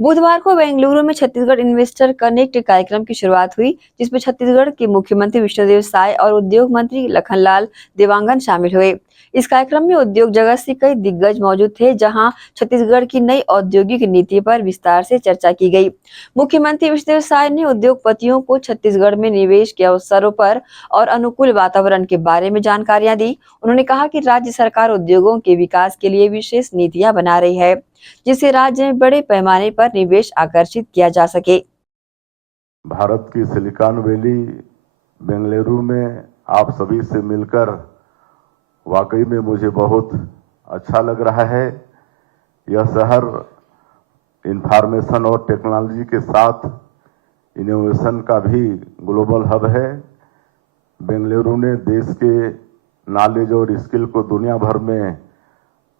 बुधवार को बेंगलुरु में छत्तीसगढ़ इन्वेस्टर कनेक्ट कार्यक्रम की शुरुआत हुई, जिसमें छत्तीसगढ़ के मुख्यमंत्री विष्णुदेव साय और उद्योग मंत्री लखनलाल देवांगन शामिल हुए। इस कार्यक्रम में उद्योग जगत से कई दिग्गज मौजूद थे, जहां छत्तीसगढ़ की नई औद्योगिक नीति पर विस्तार से चर्चा की गई। मुख्यमंत्री विष्णुदेव साय ने उद्योगपतियों को छत्तीसगढ़ में निवेश के अवसरों पर और अनुकूल वातावरण के बारे में जानकारियां दी। उन्होंने कहा कि राज्य सरकार उद्योगों के विकास के लिए विशेष नीतियां बना रही है, जिससे राज्य में बड़े पैमाने पर निवेश आकर्षित किया जा सके। भारत की सिलिकॉन वैली बेंगलुरु में आप सभी से मिलकर वाकई में मुझे बहुत अच्छा लग रहा है। यह शहर इंफॉर्मेशन और टेक्नोलॉजी के साथ इनोवेशन का भी ग्लोबल हब है। बेंगलुरु ने देश के नॉलेज और स्किल को दुनिया भर में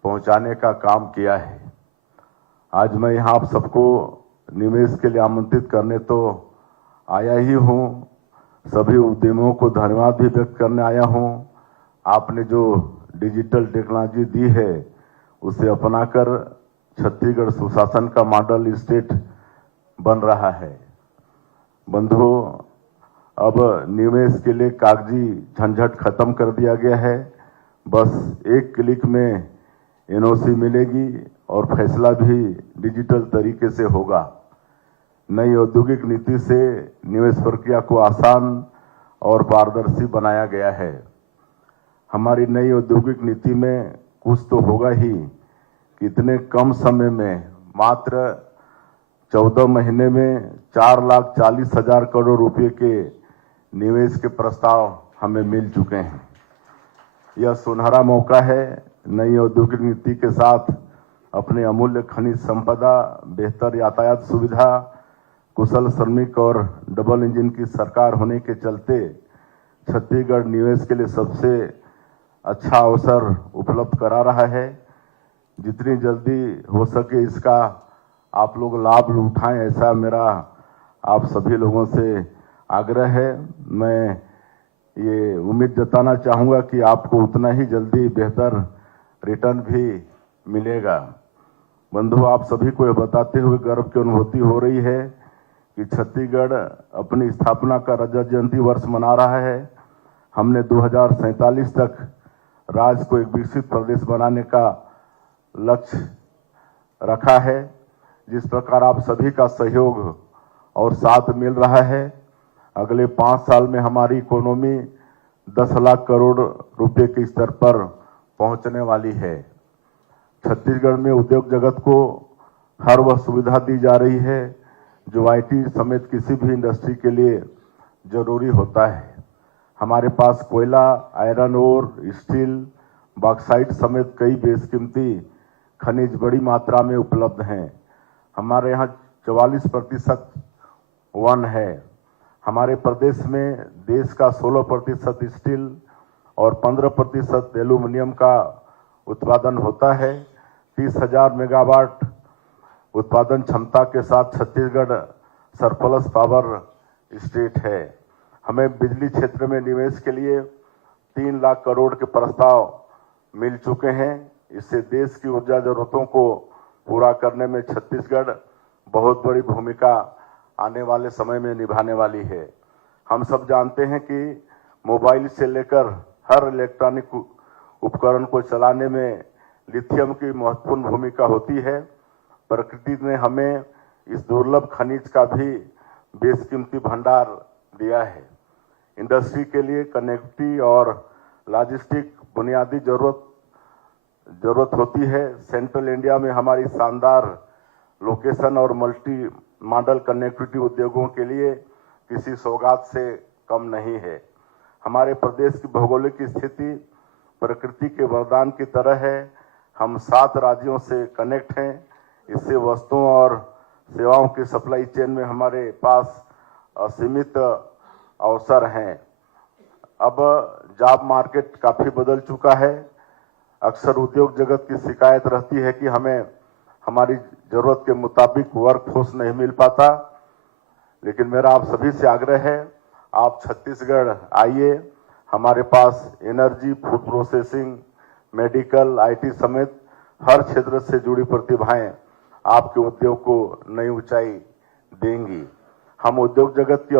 पहुंचाने का काम किया है। आज मैं यहाँ आप सबको निवेश के लिए आमंत्रित करने तो आया ही हूँ, सभी उद्यमियों को धन्यवाद भी व्यक्त करने आया हूँ। आपने जो डिजिटल टेक्नोलॉजी दी है उसे अपनाकर छत्तीसगढ़ सुशासन का मॉडल स्टेट बन रहा है। बंधुओं, अब निवेश के लिए कागजी झंझट खत्म कर दिया गया है। बस एक क्लिक में एनओसी मिलेगी और फैसला भी डिजिटल तरीके से होगा। नई औद्योगिक नीति से निवेश प्रक्रिया को आसान और पारदर्शी बनाया गया है। हमारी नई औद्योगिक नीति में कुछ तो होगा ही कि इतने कम समय में, मात्र 14 महीने में 4,40,000 करोड़ रुपए के निवेश के प्रस्ताव हमें मिल चुके हैं। यह सुनहरा मौका है नई औद्योगिक नीति के साथ अपने अमूल्य खनिज संपदा, बेहतर यातायात सुविधा, कुशल श्रमिक और डबल इंजन की सरकार होने के चलते छत्तीसगढ़ निवेश के लिए सबसे अच्छा अवसर उपलब्ध करा रहा है। जितनी जल्दी हो सके इसका आप लोग लाभ उठाएं, ऐसा मेरा आप सभी लोगों से आग्रह है। मैं ये उम्मीद जताना चाहूँगा कि आपको उतना ही जल्दी बेहतर रिटर्न भी मिलेगा। बंधु, आप सभी को यह बताते हुए गर्व की अनुभूति हो रही है कि छत्तीसगढ़ अपनी स्थापना का रजत जयंती वर्ष मना रहा है। हमने 2047 तक राज्य को एक विकसित प्रदेश बनाने का लक्ष्य रखा है। जिस प्रकार आप सभी का सहयोग और साथ मिल रहा है, अगले 5 साल में हमारी इकोनॉमी 10 लाख करोड़ रुपए के स्तर पर पहुंचने वाली है। छत्तीसगढ़ में उद्योग जगत को हर वह सुविधा दी जा रही है जो आईटी समेत किसी भी इंडस्ट्री के लिए जरूरी होता है। हमारे पास कोयला, आयरन ओर, स्टील, बॉक्साइट समेत कई बेशकीमती खनिज बड़ी मात्रा में उपलब्ध हैं। हमारे यहाँ 44% वन है। हमारे प्रदेश में देश का 16% स्टील और 15% एल्यूमिनियम का उत्पादन होता है। 30,000 मेगावाट उत्पादन क्षमता के साथ छत्तीसगढ़ सरप्लस पावर स्टेट है। हमें बिजली क्षेत्र में निवेश के लिए 3 लाख करोड़ के प्रस्ताव मिल चुके हैं। इससे देश की ऊर्जा जरूरतों को पूरा करने में छत्तीसगढ़ बहुत बड़ी भूमिका आने वाले समय में निभाने वाली है। हम सब जानते हैं कि मोबाइल से लेकर हर इलेक्ट्रॉनिक उपकरण को चलाने में लिथियम की महत्वपूर्ण भूमिका होती है। प्रकृति ने हमें इस दुर्लभ खनिज का भी बेशकीमती भंडार दिया है। इंडस्ट्री के लिए कनेक्टिविटी और लॉजिस्टिक बुनियादी जरूरत होती है। सेंट्रल इंडिया में हमारी शानदार लोकेशन और मल्टी मॉडल कनेक्टिविटी उद्योगों के लिए किसी सौगात से कम नहीं है। हमारे प्रदेश की भौगोलिक स्थिति प्रकृति के वरदान की तरह है। हम 7 राज्यों से कनेक्ट हैं। इससे वस्तुओं और सेवाओं की सप्लाई चेन में हमारे पास असीमित अवसर हैं। अब जॉब मार्केट काफ़ी बदल चुका है। अक्सर उद्योग जगत की शिकायत रहती है कि हमें हमारी ज़रूरत के मुताबिक वर्क फोर्स नहीं मिल पाता, लेकिन मेरा आप सभी से आग्रह है, आप छत्तीसगढ़ आइए। हमारे पास energy, food processing, medical, IT समेत हर क्षेत्र से जुड़ी प्रतिभाएं आपके उद्योग को नई ऊंचाई देंगी। हम उद्योग जगत की